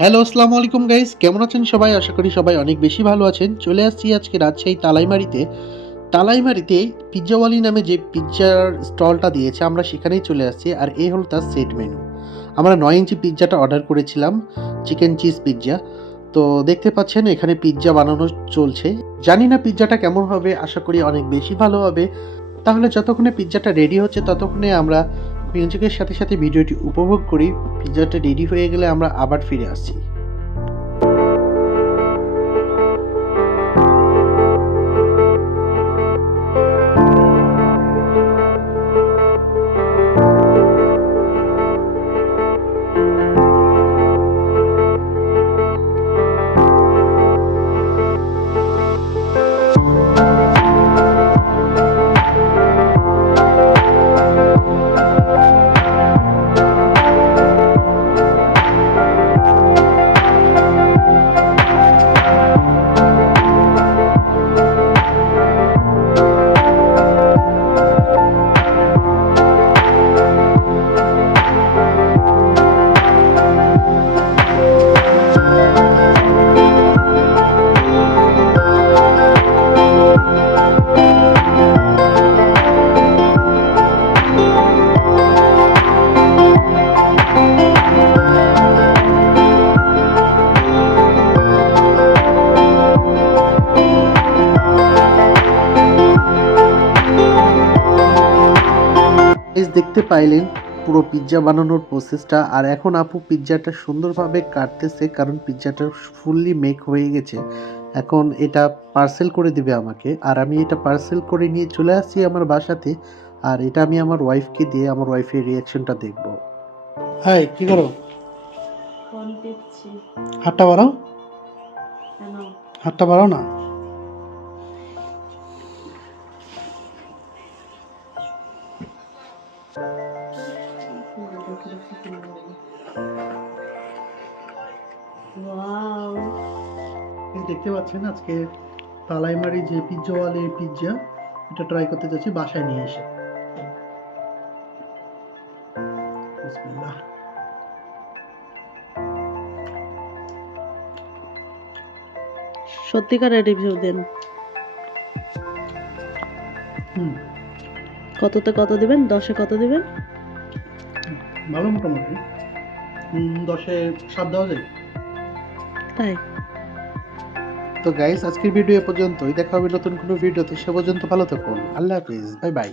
Hello, আসসালামু আলাইকুম guys. কেমন আছেন সবাই? আশা করি সবাই অনেক বেশি ভালো আছেন। চলে আসছি আজকে রাজশাহী তালাইমারিতে। তালাইমারিতে পিজ্জাওয়ালি নামে যে পিজ্জার স্টলটা দিয়েছে আমরা সেখানেই চলে আসছি। আর এই হলো তার সেট মেনু। আমরা ৯ ইঞ্চি পিজ্জাটা অর্ডার করেছিলাম, চিকেন চিজ পিজ্জা। তো দেখতে পাচ্ছেন এখানে পিজ্জা বানানো চলছে। জানি না পিজ্জাটা কেমন হবে, আশা করি অনেক বেশি ভালো হবে। তাহলে যতক্ষণে পিজ্জাটা রেডি হচ্ছে ততক্ষণে আমরা মিউজিকের সাথে সাথে ভিডিওটি উপভোগ করি। পিজ্জাটা রেডি হয়ে গেলে আমরা আবার ফিরে আসছি। গাইস দেখতে পাইলেন পুরো পিজ্জা বানানোর প্রসেসটা। আর এখন আপু পিজ্জাটা সুন্দরভাবে কাটতেছে, কারণ পিজ্জাটা ফুললি মেক হয়ে গেছে। এখন এটা পার্সেল করে দিবে আমাকে, আর আমি এটা পার্সেল করে নিয়ে চলে আসছি আমার বাসাতে। আর এটা আমি আমার ওয়াইফকে দিয়ে আমার ওয়াইফের রিয়াকশনটা দেখব। হাই, কি করো? ফোন টিপছি। হাতটা বাড়াও, কেন? হাতটা বাড়াও না। ওয়াও, দেখতে পাচ্ছেন আজকে তালাইমারি যে পিজ্জাওয়ালির পিজ্জা, এটা ট্রাই করতে যাচ্ছি বাসায় নিয়ে এসে। বিসমিল্লাহ। সত্যিকারের রিভিউ দেন। কততে কত দিবেন? 10-এ কত দিবেন? ভালো, মোটামুটি 10-এ 7 দেওয়া যায়। তাই? তো গাইস, আজকের ভিডিও এ পর্যন্তই। দেখা হবে নতুন কোনো ভিডিওতে। সে পর্যন্ত ভালো থাকুন। আল্লাহ হাফিজ, বাই বাই।